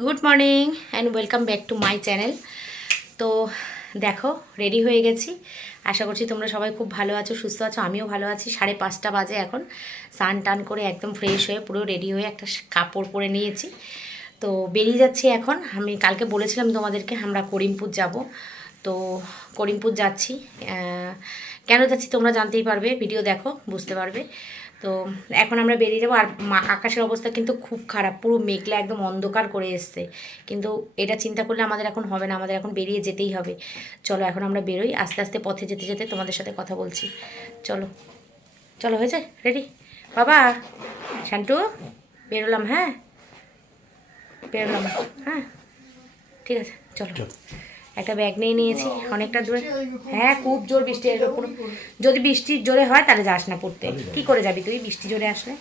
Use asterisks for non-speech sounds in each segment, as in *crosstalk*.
Good morning and welcome back to my channel তো দেখো ready হয়ে গেছি। আশা করছি তোমরা সবাই খুব ভালো আছো, সুস্থ আছো, আমিও ভালো আছি। সাড়ে পাঁচটা বাজে এখন। স্নান টান করে একদম ফ্রেশ হয়ে পুরো রেডি হয়ে একটা কাপড় পরে নিয়েছি। তো বেরিয়ে যাচ্ছি এখন। আমি কালকে বলেছিলাম তোমাদেরকে আমরা করিমপুর যাব। তো করিমপুর যাচ্ছি। কেন যাচ্ছি তোমরা জানতেই পারবে ভিডিও দেখো, বুঝতে পারবে। তো এখন আমরা বেরিয়ে যাব। আর আকাশের অবস্থা কিন্তু খুব খারাপ, পুরো মেঘলা একদম অন্ধকার করে এসছে। কিন্তু এটা চিন্তা করলে আমাদের এখন হবে না, আমাদের এখন বেরিয়ে যেতেই হবে। চলো, এখন আমরা বেরোই। আস্তে আস্তে পথে যেতে যেতে তোমাদের সাথে কথা বলছি। চলো চলো, হয়েছে? রেডি বাবা, শান্টু, বেরোলাম হ্যাঁ? বেরোলাম হ্যাঁ? ঠিক আছে চলো। একটা ব্যাগ নিয়ে নিয়েছি। অনেকটা জোরে হ্যাঁ খুব জোর বৃষ্টি পুরো যদি বৃষ্টির জোরে হয় তাহলে যাস না পড়তে। কি করে যাবি তুই? বৃষ্টি জোরে আসলে।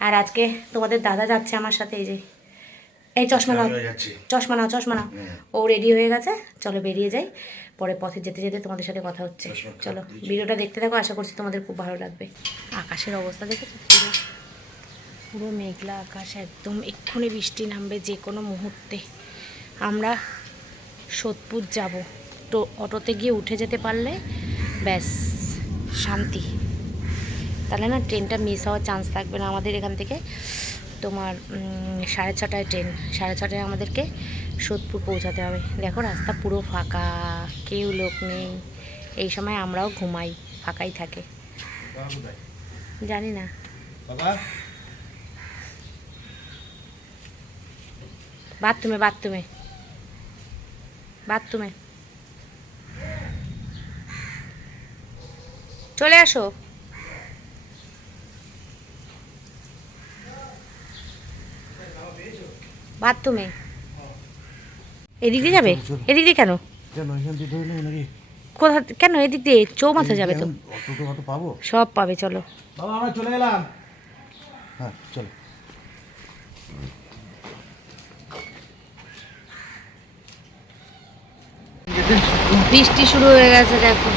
আর আজকে তোমাদের দাদা যাচ্ছে আমার সাথে এই যে। এই চশমা নাও। চশমা নাও চশমা নাও। ও রেডি হয়ে গেছে। চলো বেরিয়ে যাই। পরে পথে যেতে যেতে তোমাদের সাথে কথা হচ্ছে। চলো। ভিডিওটা দেখতে থাকো আশা করছি তোমাদের খুব ভালো লাগবে। আকাশের অবস্থা দেখেছ? পুরো পুরো মেঘলা আকাশ একদম এক্ষুনি বৃষ্টি নামবে যে কোনো মুহূর্তে। আমরা সোদপুর যাব। তো অটোতে গিয়ে উঠে যেতে পারলে ব্যাস শান্তি। তাহলে না ট্রেনটা মিস হওয়ার চান্স থাকবে না আমাদের এখান থেকে। তোমার সাড়ে ছটায় ট্রেন সাড়ে ছটায় আমাদেরকে সোদপুর পৌঁছাতে হবে। দেখো রাস্তা পুরো ফাঁকা কেউ লোক নেই। এই সময় আমরাও ঘুমাই ফাঁকাই থাকে। জানি না। বাথরুমে বাথরুমে। বাথরুমে। চলে আসো। বাথরুমে। এদিক দিয়ে যাবে এদিক দিয়ে কেন কোথা কেন এদিক দিয়ে? চৌমাথা যাবে তো। পাবো? সব পাবে চলো। বাবা আমরা চলে গেলাম। হ্যাঁ চলো। বৃষ্টি শুরু হয়ে গেছে দেখো।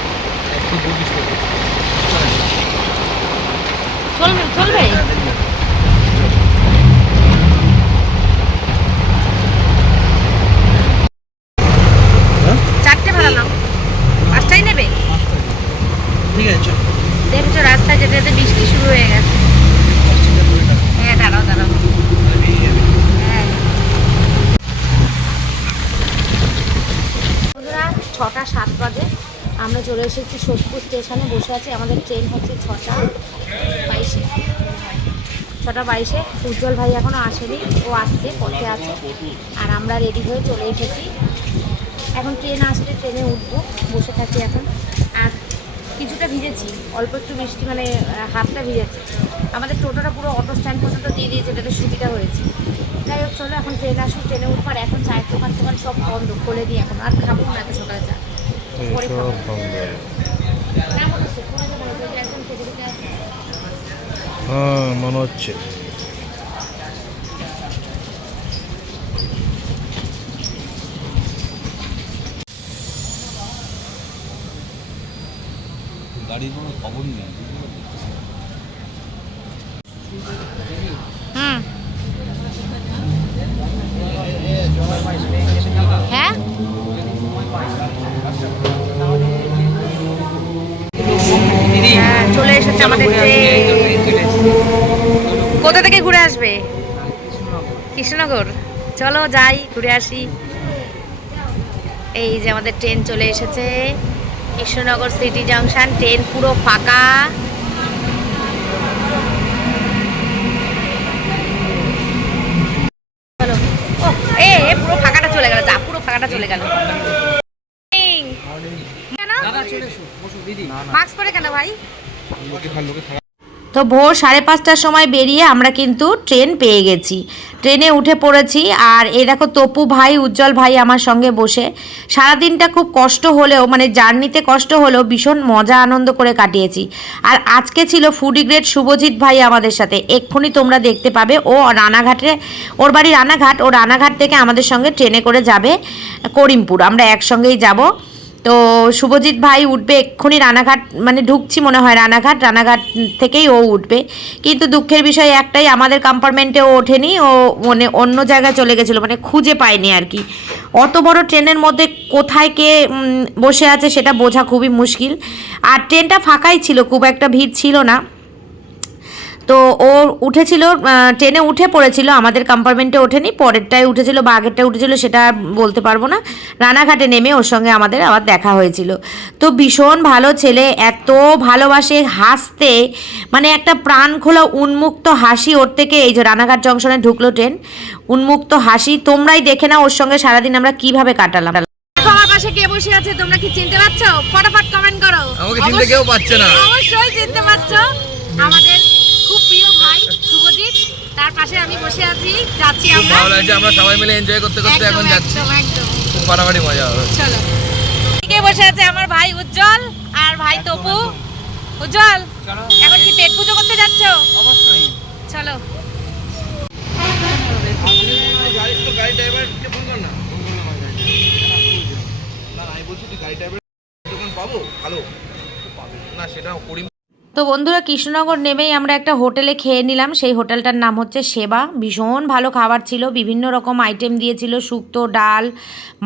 চলবে চলবে চারটে ভাড়া নাও পাঁচটাই নেবে ঠিক আছে চলো দেখছ রাস্তায় যেতে যেতে বৃষ্টি শুরু হয়ে গেছে হ্যাঁ দাঁড়াও দাঁড়াও হ্যাঁ বন্ধুরা ছটা সাত বাজে। আমরা চলে এসেছি সোদপুর স্টেশনে, বসে আছি। আমাদের ট্রেন হচ্ছে ছটা বাইশে। ছটা বাইশে। উজ্জ্বল ভাই এখনও আসেনি, ও আসছে, পথে আছে। আর আমরা রেডি হয়ে চলে এসেছি। এখন ট্রেন আসলে ট্রেনে উঠবো, বসে থাকি এখন। আর কিছুটা ভিজেছি, অল্প একটু বৃষ্টি মানে হাতটা ভিজেছে। আমাদের টোটোটা পুরো অটো স্ট্যান্ড পর্যন্ত দিয়ে দিয়েছে, এটাতে সুবিধা হয়েছে। যাই হোক, চলো এখন ট্রেন আসুক ট্রেনে উঠবার এখন চায়ের দোকান টোকান সব বন্ধ, খুলে দিই এখন। আর খাব না এত সকালে চা। পরে খাব কেমন হচ্ছে কোনো যে মনে হচ্ছে যে একদম খেতে খেতে আসছে হ্যাঁ মনে হচ্ছে গাড়ির কোনো খবরই নেই হুম আমাদের কোথা থেকে ঘুরে আসবে? কৃষ্ণনগর। চলো যাই ঘুরে আসি। এই যে আমাদের ট্রেন চলে এসেছে। কৃষ্ণনগর সিটি জাংশন ট্রেন পুরো ফাঁকা। চলো। এ এ, পুরো ফাঁকাটা চলে গেল যা পুরো ফাঁকাটা চলে গেল। মাস্ক পরে কেন ভাই? তো ভোর সাড়ে পাঁচটার সময় বেরিয়ে আমরা কিন্তু ট্রেন পেয়ে গেছি। ট্রেনে উঠে পড়েছি আর এই দেখো তপু ভাই, উজ্জ্বল ভাই আমার সঙ্গে বসে। সারাদিনটা খুব কষ্ট হলেও মানে জার্নিতে কষ্ট হলেও ভীষণ মজা আনন্দ করে কাটিয়েছি। আর আজকে ছিল ফুডি গ্রেড শুভজিৎ ভাই আমাদের সাথে। এক্ষুনি তোমরা দেখতে পাবে ও রানাঘাটে, ওর বাড়ি রানাঘাট। ও রানাঘাট থেকে আমাদের সঙ্গে ট্রেনে করে যাবে করিমপুর। আমরা একসঙ্গেই যাব। তো শুভজিৎ ভাই উঠবে এক্ষুনি রানাঘাট মানে ঢুকছি মনে হয় রানাঘাট রানাঘাট থেকেই ও উঠবে। কিন্তু দুঃখের বিষয় একটাই, আমাদের কম্পার্টমেন্টে ও ওঠেনি, ও মানে অন্য জায়গায় চলে গেছিল মানে খুঁজে পায়নি আর কি। অত বড় ট্রেনের মধ্যে কোথায় কে বসে আছে সেটা বোঝা খুবই মুশকিল। আর ট্রেনটা ফাঁকাই ছিল, খুব একটা ভিড় ছিল না। তো ও উঠেছিল ট্রেনে উঠে পড়েছিল আমাদের কম্পার্টমেন্টে ওঠেনি পরেরটায় উঠেছিল বা আগেরটায় উঠেছিল সেটা আর বলতে পারব না। রানাঘাটে নেমে ওর সঙ্গে আমাদের আবার দেখা হয়েছিল। তো ভীষণ ভালো ছেলে এত ভালোবাসে হাসতে মানে একটা প্রাণ খোলা উন্মুক্ত হাসি ওর থেকে। এই যে রানাঘাট জংশনে ঢুকলো ট্রেন উন্মুক্ত হাসি তোমরাই দেখে না ওর সঙ্গে সারাদিন আমরা কীভাবে কাটালাম। আমার পাশে কে বসে আছে তোমরা কি চিনতে পারছ? ফটাফট কমেন্ট করো। আমাকে চিনতে কেউ পাচ্ছে না। অবশ্যই চিনতে পারছ। আমাদের খুব প্রিয় ভাই শুভজিৎ তার পাশে আমি বসে আছি যাচ্ছি আমরা। ভালো লাগছে আমরা সবাই মিলে এনজয় করতে করতে এখন যাচ্ছি। একদম একদম। খুব মজা হবে। চলো। কে বসে আছে আমার ভাই উজ্জ্বল আর ভাই তপু। উজ্জ্বল এখন কি পেট পুজো করতে যাচ্ছ? অবশ্যই। চলো। গাড়ি ড্রাইভারকে ফোন কর না না আমি বলছি তুই গাড়ি ড্রাইভার দোকান পাবো? ভালো। না সেটা করি তো বন্ধুরা কৃষ্ণনগর নেমেই আমরা একটা হোটেলে খেয়ে নিলাম। সেই হোটেলটার নাম হচ্ছে সেবা। ভীষণ ভালো খাবার ছিল। বিভিন্ন রকম আইটেম দিয়েছিল। শুক্তো ডাল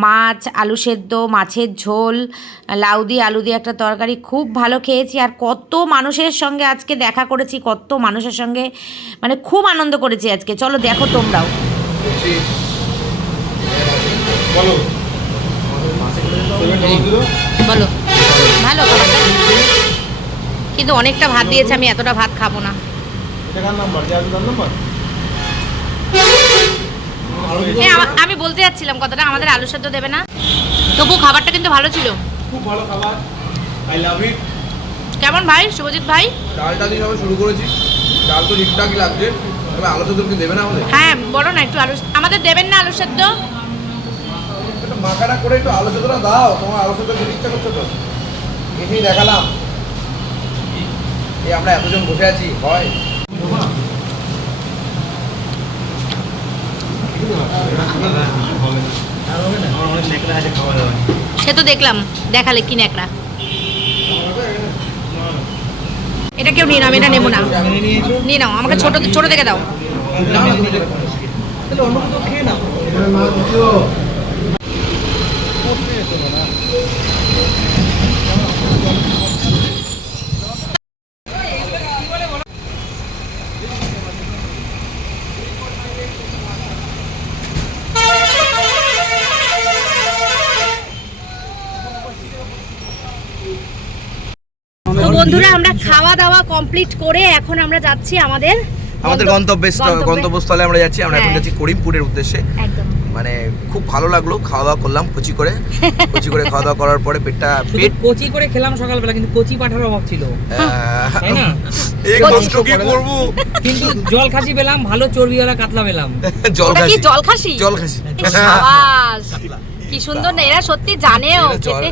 মাছ আলু সেদ্ধ মাছের ঝোল লাউ দিয়ে আলু দিয়ে একটা তরকারি। খুব ভালো খেয়েছি। আর কত মানুষের সঙ্গে আজকে দেখা করেছি কত মানুষের সঙ্গে মানে খুব আনন্দ করেছি আজকে। চলো দেখো তোমরাও। বলো। ভালো খাবারটা। কিন্তু অনেকটা ভাত দিয়েছে আমি এতটা ভাত খাব না। হ্যাঁ আমা- বলতে যাচ্ছিলাম কথাটা আমাদের আলু সেদ্ধ দেবে না। তবু খাবারটা কিন্তু ভালো ছিল। খুব ভালো খাবার। আই লাভ ইট কেমন ভাই শুভজিৎ ভাই? ডালটা দিয়ে সবাই শুরু করেছি। ডাল তো ঠিকঠাকই লাগছে। তবে আলো তো কি দেবে না আমাদের? হ্যাঁ বলো না একটু আলু আমাদের দেবেন না আলু সেদ্ধ? মাখাটা করে একটু আলো সেদ্ধটা দাও। তোমার আলো সেদ্ধ ইচ্ছা করছ তো। এটাই দেখালাম। এই আমরা এতজন বসে আছি, হয়। সে তো দেখলাম, দেখালে কি ন্যাকড়া এটা কেউ নিয়ে নাও, আমি এটা নেব না। নিয়ে নাও, আমাকে ছোট ছোট দেখে দাও। খেয়ে নাও তো বন্ধুরা আমরা খাওয়া দাওয়া কমপ্লিট করে এখন আমরা যাচ্ছি আমাদের আমাদের গন্তব্যে গন্তব্যে। গন্তব্যস্থলে আমরা যাচ্ছি আমরা এখন হ্যাঁ। যাচ্ছি করিমপুরের উদ্দেশ্যে। মানে খুব ভালো লাগল খাওয়া দাওয়া করলাম কচি করে। *laughs* কচি করে খাওয়া দাওয়া করার পরে পেটটা পেট কচি করে খেলাম সকালবেলা কিন্তু কচি পাঠার অভাব ছিল। তাই না? *laughs* এই কষ্ট কি করব? কিন্তু জল খাসি পেলাম ভালো চর্বিওয়ালা কাতলা পেলাম। জল খাসি। জল খাসি? জল খাসি। কি সুন্দর না এরা সত্যি জানেও খেতে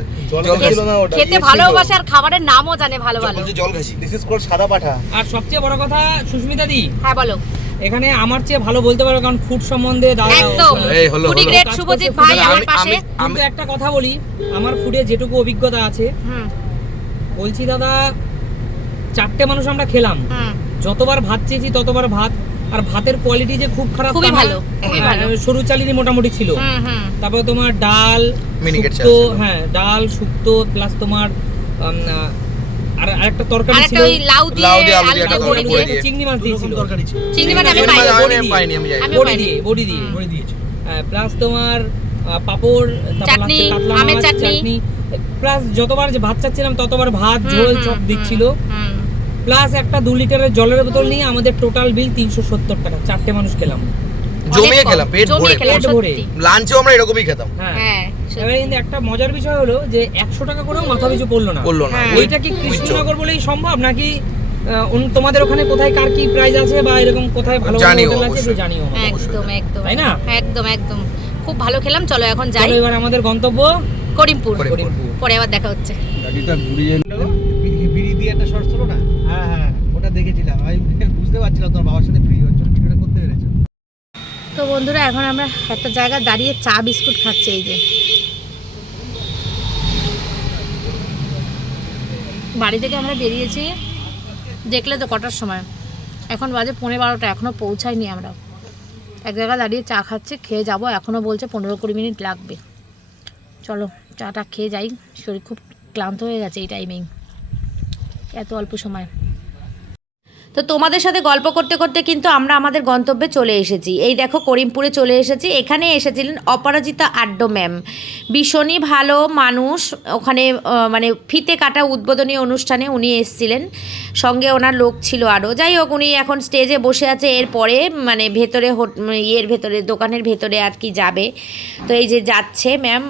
খেতে ভালোবাসে আর খাবারের নামও জানে ভালো ভালো। জল খাসি দিস ইজ কল সাদা পাঠা। আর সবচেয়ে বড় কথা সুস্মিতা দি হ্যাঁ বলো। এখানে আমার চেয়ে ভালো বলতে পারবে কারণ ফুড সম্বন্ধে দাদা একদম। এই হলো, ফুডি গ্রেট শুভজিৎ ভাই আমার পাশে। আমি- একটা কথা বলি আমার ফুডে যেটুকু অভিজ্ঞতা আছে হুম। বলছি দাদা চারটে মানুষ আমরা খেলাম। যতবার ভাত চেয়েছি ততবার ভাত আর ভাতের কোয়ালিটি যে খুব খারাপ খুবই তা ভালো, খুবই হ্যাঁ, ভালো। সরু চালিনি মোটামুটি ছিল। হুম হুম। তারপর তোমার ডাল Miniket শুক্তো হ্যাঁ ডাল শুক্তো প্লাস তোমার আর আরেকটা তরকারি ছিল। ওই লাউ দিয়ে লাউ দিয়ে আলু দিয়ে একটা তরকারি বড়ি করে দিয়ে। চিংড়ি মাছ দিয়েছিল। তরকারি ছিল। চিংড়ি মাছ আমি পাইনি বড়ি আমি দিয়ে। পাইনি আমি যাই বড়ি দিয়ে বড়ি দিয়ে। করে দিয়েছে। প্লাস তোমার আহ, পাঁপড় তারপর চাটনি, আমের চাটনি। প্লাস যতবার যে ভাত চাচ্ছিলাম ততবার ভাত ঝোল চপ দিচ্ছিল। হুম। প্লাস একটা দু লিটারের জলের বোতল নিয়ে আমাদের টোটাল বিল তিনশো সত্তর টাকা। চারটে মানুষ খেলাম। জমিয়ে খেলাম পেট ভরে। পেট ভরে। লাঞ্চেও আমরা এরকমই খেতাম। হ্যাঁ। হ্যাঁ এবারে কিন্তু একটা মজার বিষয় হলো যে একশো টাকা করেও মাথা পিছু পড়ল না। বলল না। হ্যাঁ। ওইটা কি কৃষ্ণনগর বলেই সম্ভব নাকি আহ, তোমাদের ওখানে কোথায় কার কি প্রাইস আছে বা এরকম কোথায় ভালো হোটেল আছে জানিও একদম একদম। তাই না? একদম একদম। খুব ভালো খেলাম চলো এখন যাই। এবার আমাদের গন্তব্য করিমপুর। করিমপুর। পরে আবার দেখা হচ্ছে। বিড়ি দিয়ে একটা শর্ট ছিল না হ্যাঁ হ্যাঁ ওটা দেখেছিলাম আমি তো বন্ধুরা, এখন আমরা একটা জায়গায় দাঁড়িয়ে চা বিস্কুট খাচ্ছি, এই যে। বাড়ি থেকে আমরা বেরিয়েছি, দেখলে তো কটার সময়। এখন বাজে পনেরো বারোটা এখনও পৌঁছায়নি আমরা। এক জায়গায় দাঁড়িয়ে চা খাচ্ছি, খেয়ে যাব এখনও বলছে পনেরো কুড়ি মিনিট লাগবে। চলো, চাটা খেয়ে যাই, শরীর খুব ক্লান্ত হয়ে গেছে এই টাইমেই এত অল্প সময়। তো তোমাদের সাথে গল্প করতে করতে কিন্তু আমরা আমাদের গন্তব্যে চলে এসেছি। এই দেখো করিমপুরে চলে এসেছি। এখানে এসেছিলেন অপরাজিতা আড্ড ম্যাম। ভীষণই ভালো মানুষ। ওখানে মানে ফিতে কাটা উদ্বোধনী অনুষ্ঠানে উনি এসেছিলেন। সঙ্গে ওনার লোক ছিল আরও। যাই হোক, উনি এখন স্টেজে বসে আছে। এরপরে মানে ভেতরে ইয়ের ভেতরে, দোকানের ভেতরে আর কি যাবে। তো এই যে যাচ্ছে ম্যাম।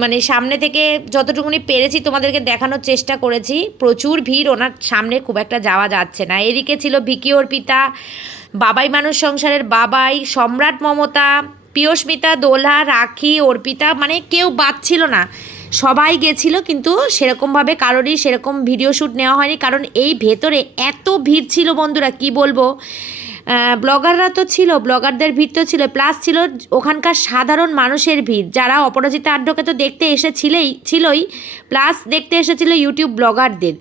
মানে সামনে থেকে যতটুকুনি পেরেছি, তোমাদেরকে দেখানোর চেষ্টা করেছি। প্রচুর ভিড়। ওনার সামনে খুব একটা যাওয়া যাচ্ছে না। এদিকে ছিল ভিকি অর্পিতা বাবাই মানুষ সংসারের বাবাই, সম্রাট মমতা পিয়স্মিতা দোলা রাখি অর্পিতা মানে কেউ বাদ ছিল না। সবাই গেছিল কিন্তু সেরকমভাবে কারোরই সেরকম ভিডিও শ্যুট নেওয়া হয়নি, কারণ এই ভেতরে এত ভিড় ছিল বন্ধুরা, কি বলব? ব্লগাররা তো ছিল ব্লগারদের ভিড় তো ছিল প্লাস ছিল ওখানকার সাধারণ মানুষের ভিড়, যারা অপরাজিতা আড্ডকে তো দেখতে এসেছিলেই, ছিলই প্লাস দেখতে এসেছিল ইউটিউব ব্লগারদের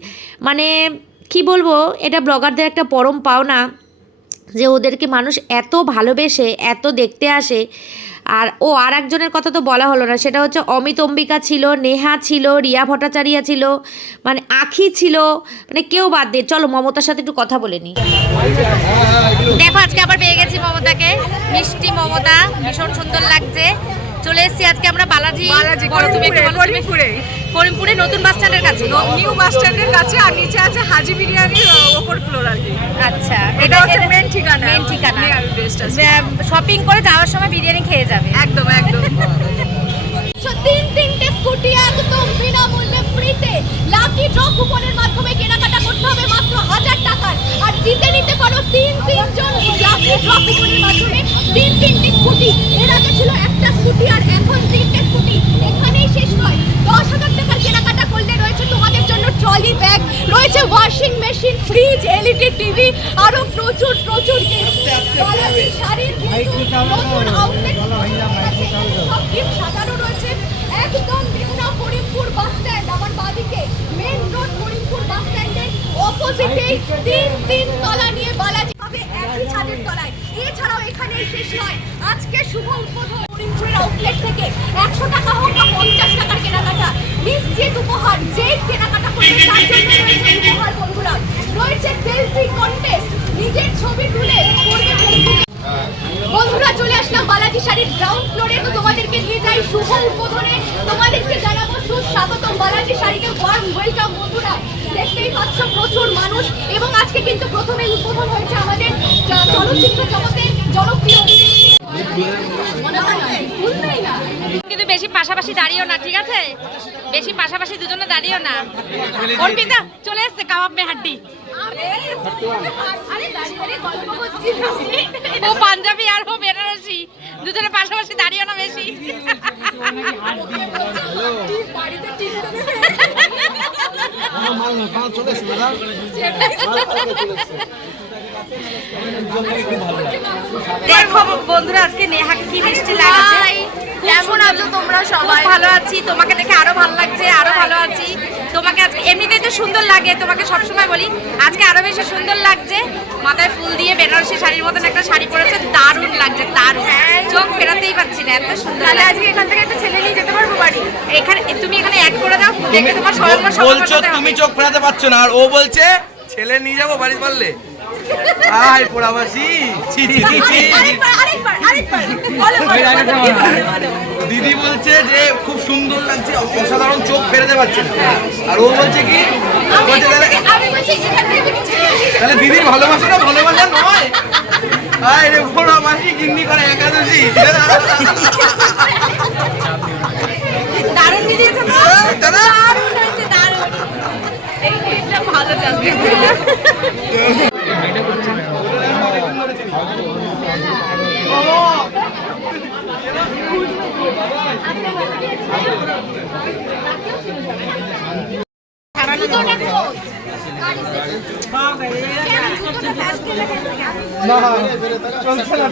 মানে কি বলব, এটা ব্লগারদের একটা পরম পাওনা যে ওদেরকে মানুষ এত ভালোবেসে, এত দেখতে আসে। আর ও আর একজনের কথা তো বলা হলো না, সেটা হচ্ছে অমিত অম্বিকা ছিল, নেহা ছিল, রিয়া ভট্টাচারিয়া ছিল মানে আখি ছিল মানে কেউ বাদ দিয়ে। চলো মমতার সাথে একটু কথা বলে নিই দেখো, আজকে আবার পেয়ে গেছি মমতাকে। মিষ্টি মমতা, ভীষণ সুন্দর লাগছে। চলে এসেছি আজকে আমরা বালাজি। করিমপুরে করিমপুরে। নতুন বাস স্ট্যান্ডের কাছে। নিউ বাস স্ট্যান্ডের কাছে আর নিচে আছে হাজি বিরিয়ানির ওপর ফ্লোর আর কি। আচ্ছা এটা হচ্ছে মেন ঠিকানা। মেন ঠিকানা। শপিং করে যাওয়ার সময় বিরিয়ানি খেয়ে যাবে। একদম একদম। *laughs* তিন তিনটে স্কুটি একদম বিনামূল্যে। ফ্রিতে লাকি ড্র কুপনের মাধ্যমে কেনাকাটা করতে হবে মাত্র হাজার টাকার। আর জিতে নিতে পারো তিন তিনজন লাকি ড্র কুপনের মাধ্যমে। তিন তিনটে স্কুটি। এর আগে ছিল একটা স্কুটি আর এখন তিনটে স্কুটি। এখানেই শেষ নয়। দশ হাজার টাকার কেনাকাটা করলে রয়েছে তোমাদের জন্য ট্রলি ব্যাগ। রয়েছে washing machine fridge LED TV আরও প্রচুর প্রচুর। শাড়ির নতুন আউটলেট সব gift সাজানো রয়েছে একদম বেহুলা করিমপুর বাস স্ট্যান্ড আমার বাদিকে মেন রোড করিমপুর বাস স্ট্যান্ডের তিন তিন তলা নিয়ে বালাজি হবে একই ছাদের তলায়। এছাড়াও এখানে শেষ নয়। আজকে শুভ উদ্বোধন করিমপুরের আউটলেট থেকে একশো টাকা হোক বা পঞ্চাশ টাকার কেনাকাটা। নিশ্চিত উপহার যে কেনাকাটা করবে তার জন্য রয়েছে উপহার বন্ধুরা। রয়েছে সেলফি কন্টেস্ট নিজের ছবি তুলে বন্ধুরা। চলে আসলাম বালাজি শাড়ির গ্রাউন্ড ফ্লোরে তো তোমাদেরকে নিয়ে যাই শুভ উদ্বোধনে। তোমাদেরকে জানাব সুস্বাগতম বালাজি শাড়িকে ওয়ার্ম ওয়েলকাম বন্ধুরা। দেখতেই পাচ্ছ প্রচুর মানুষ এবং আজকে কিন্তু প্রথমে উদ্বোধন হয়েছে আমাদের চলচ্চিত্র জগতের জনপ্রিয় কিন্তু বেশি পাশাপাশি দাঁড়িয়েও না ঠিক আছে? বেশি পাশাপাশি দুজনে দাঁড়িয়েও না। অর্পিতা চলে এসছে কাবাব মে হাড্ডি। আরে দাঁড়িয়ে দাঁড়িয়ে গল্প করছি ও পাঞ্জাবি আর ও বেনারসি। দুজনে পাশাপাশি দাঁড়িয়েও না বেশি। দেখো বন্ধুরা আজকে নেহাকে কি মিষ্টি লাগছে কেমন আছো তোমরা সবাই? ভালো আছি। তোমাকে দেখে আরও ভালো লাগছে আরও ভালো আছি। তোমাকে আজকে এমনিতেই তো সুন্দর লাগে তোমাকে সবসময় বলি আজকে আরও বেশি সুন্দর লাগছে। মাথায় ফুল দিয়ে বেনারসি শাড়ির মতন একটা শাড়ি পরেছে দারুণ লাগছে দারুণ। চোখ ফেরাতেই পাচ্ছি না এত সুন্দর আজকে এখান থেকে এখানে তুমি এখানে অ্যাড করে দাও দেখে তোমার স্বয়ং বলছো তুমি চোখ ফেরাতে পারছ না আর ও বলছে ছেলে নিয়ে যাব বাড়ি পারলে? আয় পোড়াবাসি ছি ছি ছি ছি। দিদি বলছে যে খুব সুন্দর লাগছে অসাধারণ চোখ ফেরাতে পারছে না। আর ও বলছে কি বলছে তাহলে দিদির ভালোবাসাটা ভালোবাসা নয়? আয় রে পোড়াবাসি গিন্নি করে একাদশী দারুণ দিদিয়েছো তো দাদা দারুণ হয়েছে দারুণ এই ক্লিপটা ভালো যাবে জুতোটা কোথায়? কেন জুতোটা fast গেলে কেন? না চলছে না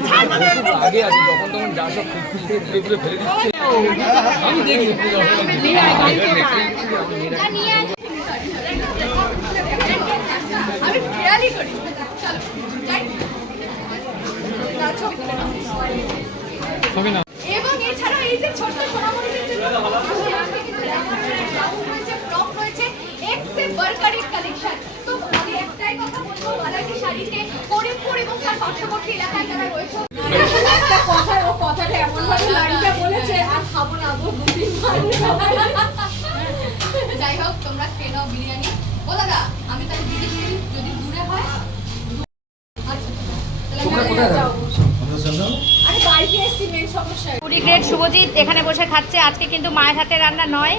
যাই না, ছবি তুলে নাও। এবং এছাড়া এই যে ছোট্ট সোনামণিদের জন্য রয়েছে, এক্সে বার্গারের কালেকশন। তো আমি একটাই কথা বলব, বালাজি শাড়িতে করিমপুর এবং তার পার্শ্ববর্তী এলাকায় যারা রয়েছে, একটা কথা, কথাটা এমনভাবে লাইনটা বলেছে, আর খাব না গো, দুদিন যাই হোক তোমরা খেয়ে নাও বিরিয়ানি। ও দাদা আমি তাহলে জিজ্ঞেস করি যদি দূরে হয়? আচ্ছা তাহলে আমি যাও? আরে বাইকে এসছি মেন সমস্যা। পুরি গ্রেড শুভজিৎ এখানে বসে খাচ্ছে। আজকে কিন্তু মায়ের হাতে রান্না নয়।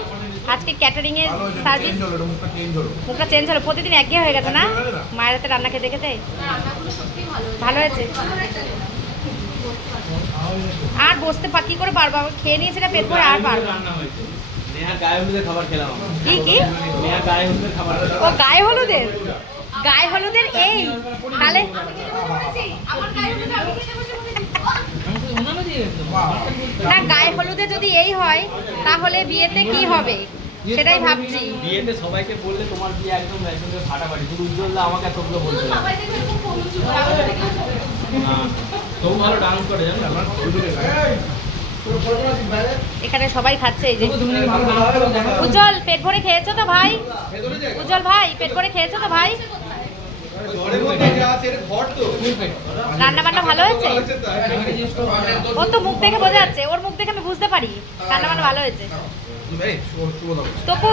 আজকে ক্যাটারিং এর সার্ভিস মুখটা চেঞ্জ হলো। প্রতিদিন একঘেয়ে হয়ে গেছে না? মায়ের হাতে রান্না খেতে খেতে? ভালো হয়েছে। আর বসতে পা কি করে পারব খেয়ে নিয়েছি না পেট ভরে আর পারব না। নেহা গায়ে হলুদের খাবার খেলাম কি কি? নেহা গায়ে হলুদের খাবার ও গায়ে হলুদের? গায়ে হলুদের এই? তাহলে। না গায়ে হলুদে যদি এই হয় তাহলে বিয়েতে কি হবে? সেটাই ভাবছি। বিয়েতে সবাইকে বললে তোমার বিয়ে একদম একদম ফাটাফাটি। শুধু উজ্জ্বলদা আমাকে এতগুলো বলছিল। খুব ভালো ডান্স করে জানো? এখানে সবাই খাচ্ছে এই যে। উজ্জ্বল পেট ভরে খেয়েছো তো ভাই? উজ্জ্বল ভাই পেট ভরে খেয়েছো তো ভাই? রান্না বান্না ভালো হয়েছে? ওর তো মুখ দেখে বোঝা যাচ্ছে ওর মুখ দেখে আমি বুঝতে পারি। রান্না বান্না ভালো হয়েছে। তপু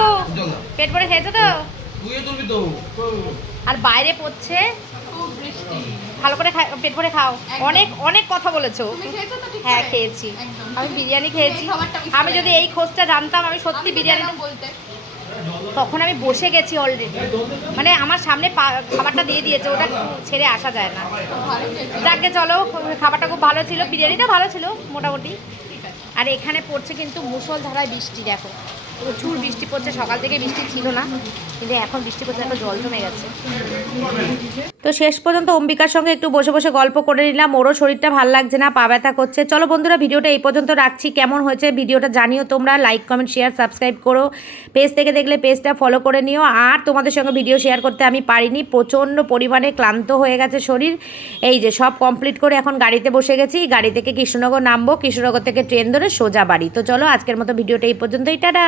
পেট ভরে খেয়েছো তো? তো আর বাইরে পড়ছে? ভালো করে খা- পেট ভরে খাও। অনেক অনেক কথা বলেছ। হ্যাঁ খেয়েছি। আমি বিরিয়ানি খেয়েছি। আমি যদি এই খোঁজটা জানতাম আমি সত্যি বিরিয়ানি তখন আমি বসে গেছি অলরেডি মানে আমার সামনে খাবারটা দিয়ে দিয়েছে ওটা ছেড়ে আসা যায় না। যাকে চলো খাবারটা খুব ভালো ছিল। বিরিয়ানিটা ভালো ছিল মোটামুটি। আর এখানে পড়ছে কিন্তু মুসলধারায় বৃষ্টি দেখো। প্রচুর বৃষ্টি পড়ছে সকাল থেকে বৃষ্টি ছিল না। কিন্তু এখন বৃষ্টি পড়ছে একটা জল জমে গেছে। তো শেষ পর্যন্ত অম্বিকার সঙ্গে একটু বসে বসে গল্প করে নিলাম। ওরও শরীরটা ভালো লাগছে না, পা ব্যথা করছে। চলো বন্ধুরা, ভিডিওটা এই পর্যন্ত রাখছি। কেমন হয়েছে ভিডিওটা জানিও তোমরা। লাইক কমেন্ট শেয়ার সাবস্ক্রাইব করো। পেজ থেকে দেখলে পেজটা ফলো করে নিও। আর তোমাদের সঙ্গে ভিডিও শেয়ার করতে আমি পারিনি। প্রচণ্ড পরিমাণে ক্লান্ত হয়ে গেছে শরীর। এই যে সব কমপ্লিট করে এখন গাড়িতে বসে গেছি। গাড়ি থেকে কৃষ্ণনগর নামবো। কৃষ্ণনগর থেকে ট্রেন ধরে সোজা বাড়ি। তো চলো আজকের মতো ভিডিওটা এই পর্যন্তই। টাটা!